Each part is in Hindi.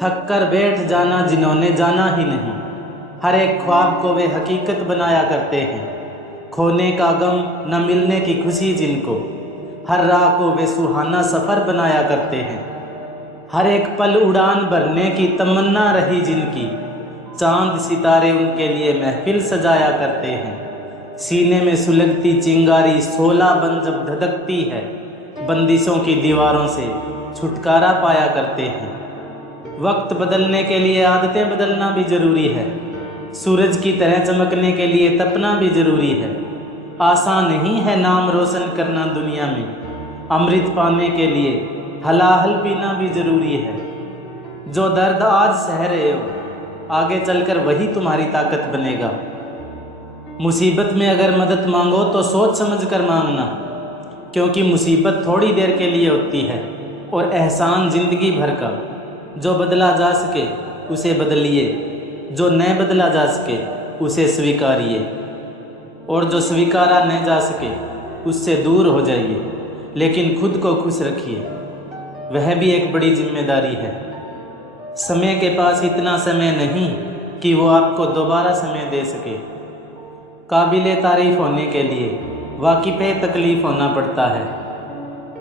थक कर बैठ जाना जिन्होंने जाना ही नहीं। हर एक ख्वाब को वे हकीकत बनाया करते हैं। खोने का गम न मिलने की खुशी जिनको, हर राह को वे सुहाना सफ़र बनाया करते हैं। हर एक पल उड़ान भरने की तमन्ना रही जिनकी, चांद सितारे उनके लिए महफिल सजाया करते हैं। सीने में सुलगती चिंगारी शोला बन जब धधकती है, बंदिशों की दीवारों से छुटकारा पाया करते हैं। वक्त बदलने के लिए आदतें बदलना भी ज़रूरी है। सूरज की तरह चमकने के लिए तपना भी ज़रूरी है। आसान नहीं है नाम रोशन करना दुनिया में, अमृत पाने के लिए हलाहल पीना भी ज़रूरी है। जो दर्द आज सह रहे हो, आगे चलकर वही तुम्हारी ताकत बनेगा। मुसीबत में अगर मदद मांगो तो सोच समझ कर मांगना, क्योंकि मुसीबत थोड़ी देर के लिए होती है और एहसान ज़िंदगी भर का। जो बदला जा सके उसे बदलिए, जो न बदला जा सके उसे स्वीकारिए, और जो स्वीकारा न जा सके उससे दूर हो जाइए। लेकिन खुद को खुश रखिए, वह भी एक बड़ी जिम्मेदारी है। समय के पास इतना समय नहीं कि वो आपको दोबारा समय दे सके। काबिले तारीफ़ होने के लिए वाकिफ़ तकलीफ़ होना पड़ता है।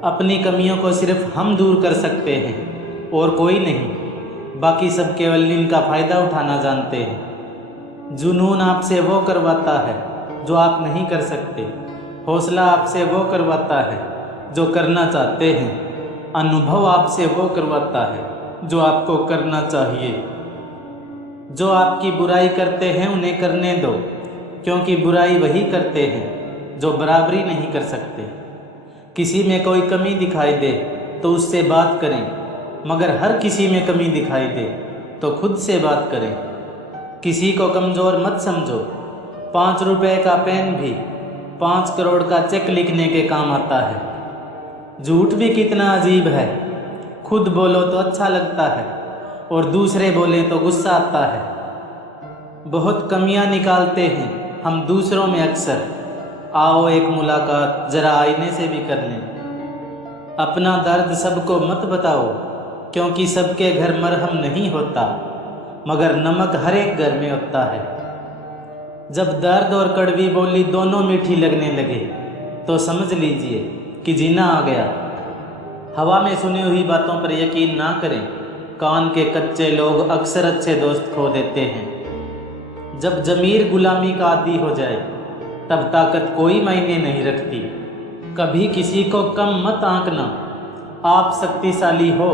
अपनी कमियों को सिर्फ हम दूर कर सकते हैं और कोई नहीं। बाकी सब केवल इनका फ़ायदा उठाना जानते हैं। जुनून आपसे वो करवाता है जो आप नहीं कर सकते। हौसला आपसे वो करवाता है जो करना चाहते हैं। अनुभव आपसे वो करवाता है जो आपको करना चाहिए। जो आपकी बुराई करते हैं उन्हें करने दो, क्योंकि बुराई वही करते हैं जो बराबरी नहीं कर सकते। किसी में कोई कमी दिखाई दे तो उससे बात करें, मगर हर किसी में कमी दिखाई दे तो खुद से बात करें। किसी को कमज़ोर मत समझो। 5 रुपए का पेन भी 5 करोड़ का चेक लिखने के काम आता है। झूठ भी कितना अजीब है, खुद बोलो तो अच्छा लगता है और दूसरे बोले तो गुस्सा आता है। बहुत कमियां निकालते हैं हम दूसरों में अक्सर। आओ एक मुलाकात ज़रा आईने से भी कर लें। अपना दर्द सबको मत बताओ, क्योंकि सबके घर मरहम नहीं होता, मगर नमक हर एक घर में होता है। जब दर्द और कड़वी बोली दोनों मीठी लगने लगे तो समझ लीजिए कि जीना आ गया। हवा में सुनी हुई बातों पर यकीन ना करें। कान के कच्चे लोग अक्सर अच्छे दोस्त खो देते हैं। जब ज़मीर गुलामी का आदी हो जाए तब ताकत कोई मायने नहीं रखती। कभी किसी को कम मत आंकना। आप शक्तिशाली हो,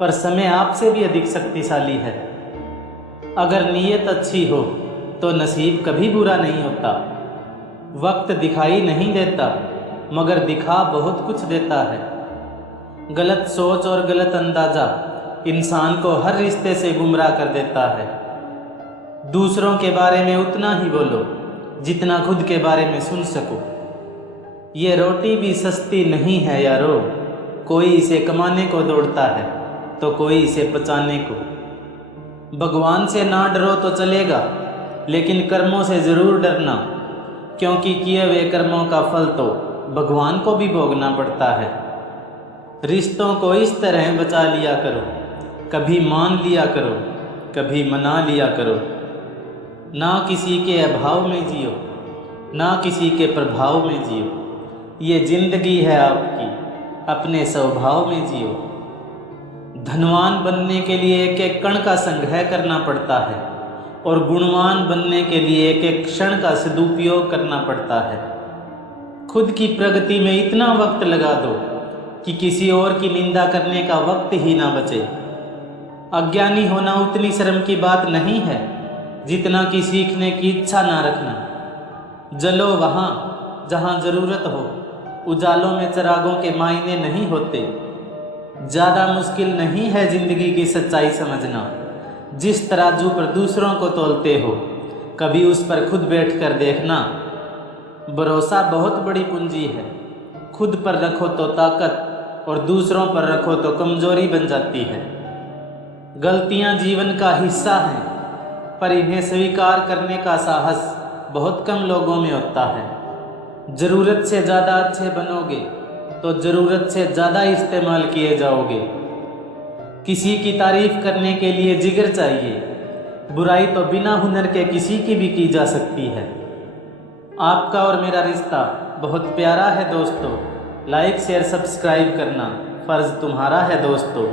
पर समय आपसे भी अधिक शक्तिशाली है। अगर नीयत अच्छी हो तो नसीब कभी बुरा नहीं होता। वक्त दिखाई नहीं देता, मगर दिखा बहुत कुछ देता है। गलत सोच और गलत अंदाज़ा इंसान को हर रिश्ते से गुमराह कर देता है। दूसरों के बारे में उतना ही बोलो जितना खुद के बारे में सुन सको। ये रोटी भी सस्ती नहीं है यारो, कोई इसे कमाने को दौड़ता है तो कोई इसे पचाने को। भगवान से ना डरो तो चलेगा, लेकिन कर्मों से ज़रूर डरना, क्योंकि किए हुए कर्मों का फल तो भगवान को भी भोगना पड़ता है। रिश्तों को इस तरह बचा लिया करो, कभी मान लिया करो, कभी मना लिया करो। ना किसी के अभाव में जियो, ना किसी के प्रभाव में जियो। ये जिंदगी है आपकी, अपने स्वभाव में जियो। धनवान बनने के लिए एक एक कण का संग्रह करना पड़ता है, और गुणवान बनने के लिए एक एक क्षण का सदुपयोग करना पड़ता है। खुद की प्रगति में इतना वक्त लगा दो कि किसी और की निंदा करने का वक्त ही ना बचे। अज्ञानी होना उतनी शर्म की बात नहीं है जितना कि सीखने की इच्छा ना रखना। जलो वहाँ जहाँ ज़रूरत हो, उजालों में चिरागों के मायने नहीं होते। ज़्यादा मुश्किल नहीं है ज़िंदगी की सच्चाई समझना। जिस तराजू पर दूसरों को तोलते हो, कभी उस पर खुद बैठ कर देखना। भरोसा बहुत बड़ी पूंजी है। खुद पर रखो तो ताकत, और दूसरों पर रखो तो कमजोरी बन जाती है। गलतियां जीवन का हिस्सा हैं, पर इन्हें स्वीकार करने का साहस बहुत कम लोगों में होता है। ज़रूरत से ज़्यादा अच्छे बनोगे तो ज़रूरत से ज़्यादा इस्तेमाल किए जाओगे। किसी की तारीफ करने के लिए जिगर चाहिए। बुराई तो बिना हुनर के किसी की भी की जा सकती है। आपका और मेरा रिश्ता बहुत प्यारा है दोस्तों। लाइक शेयर सब्सक्राइब करना फ़र्ज़ तुम्हारा है दोस्तों।